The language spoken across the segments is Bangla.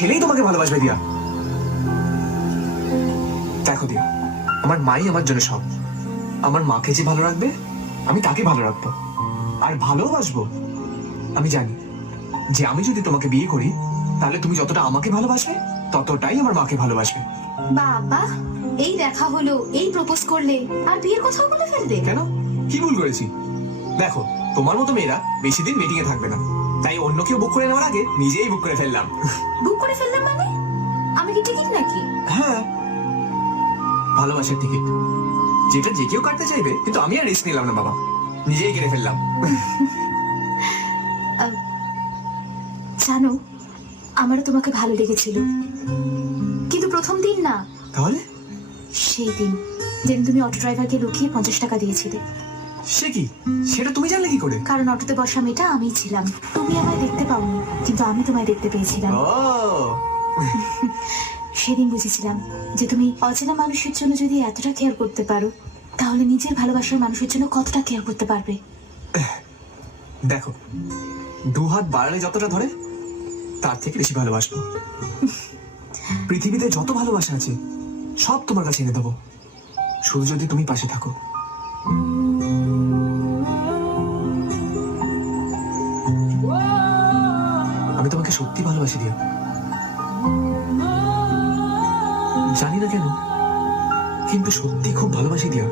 ছেলেই তোমাকে ভালোবাসবে দিয়া। দেখো দিয়া, আমার মাই আমার জন্য সব। আমার মাকে যে ভালো রাখবে আমি তাকে ভালো রাখবো, আর ভালোবাসবো। আমি জানি যে আমি যদি তোমাকে বিয়ে করি তাহলে তুমি যতটা আমাকে ভালোবাসবে ততটাই আমার মাকে ভালোবাসবে। বাবা, এই দেখা হলো, এই প্রপোজ করলে আর বিয়ের কথাও বলে ফেলবে? কেন, কি ভুল করেছি? দেখো, তোমার মতো মেয়েরা বেশি দিন মিটিং এ থাকবে না, তাই অন্য কেউ বুক করে নেওয়ার আগে নিজেই বুক করে ফেললাম। বুক করে ফেললাম মানে? আমি কি টিকিট নাকি? হ্যাঁ, ভালোবাসার টিকিট, যেটা যে কেউ কাটতে চাইবে, কিন্তু আমি আর রিস্ক নিলাম না বাবা, নিজেই কেটে ফেললাম। জানো, আমারও তোমাকে ভালো লেগেছিল, কিন্তু প্রথম দিন না, তাহলে সেই দিন যেদিন তুমি অটো ড্রাইভারকে লুকিয়ে 50 টাকা দিয়েছিলে। সে কি, সেটা তুমি জানলে কি করে? কারণ অটোতে বসা মেয়েটা আমিই ছিলাম। তুমি আমায় দেখতে পাওনি, কিন্তু আমি তোমায় দেখতে পেয়েছিলাম। ও, সেদিন বুঝেছিলাম যে তুমি অচেনা মানুষের জন্য যদি এতটা কেয়ার করতে পারো, তাহলে নিজের ভালোবাসার মানুষের জন্য কতটা কেয়ার করতে পারবে। দেখো, দু হাত বাড়ালে যতটা ধরে তার থেকে বেশি ভালোবাসবো। পৃথিবীতে যত ভালোবাসা আছে সব তোমার কাছে এনে দেবো, শুধু যদি তুমি পাশে থাকো। আমি তোমাকে সত্যি ভালোবাসি দিয়া, জানি না কেন, কিন্তু সত্যি খুব ভালোবাসি দিয়া।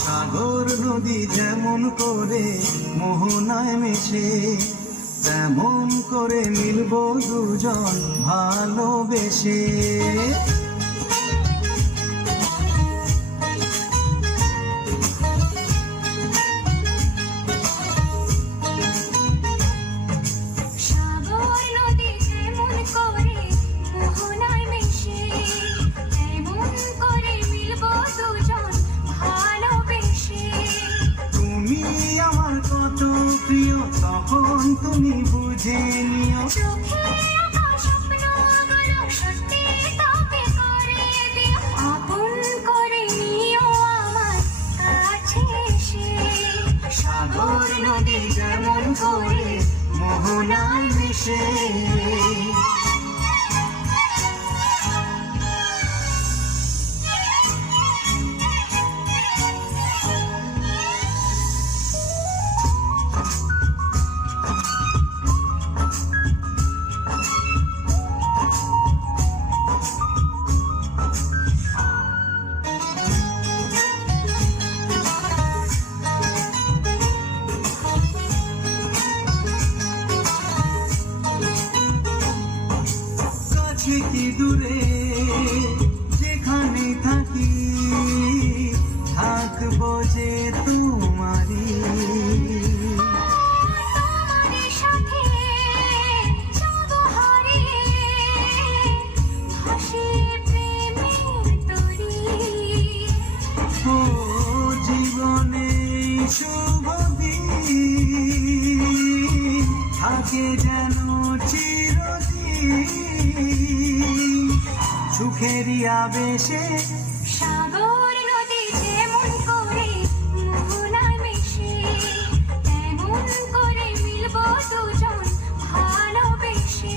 সাগর নদী যেমন করে মোহনায় মেশে, তেমন করে মিলবো দুজন ভালোবেসে। সাগর নদী যেমন করে মোহনায় মেশে, তেমন করে মিলবো দুজন ভালোবেসে। তুমি আমার কত প্রিয় তখন তুমি বুঝে নিও। চোখে আঁকা স্বপ্নগুলো সত্যি তবে করে দিও, আপন করে নিও আমার কাছে এসে। সাগর নদী যেমন করে মোহনায় মেশে। কাছে কি দূরে যেখানে থাকি, থাকবো যে তোমারি। তোমার সাথে যাবো হারিয়ে, ভাসে প্রেমের তরী। ও জীবনে শুভ দিন থাকে যেন চিরদিন, সুখেরই আবেশে। সাগর নদী যেমন করে মোহনায় মেশে, তেমন করে মিলবো দুজন ভালোবেসে।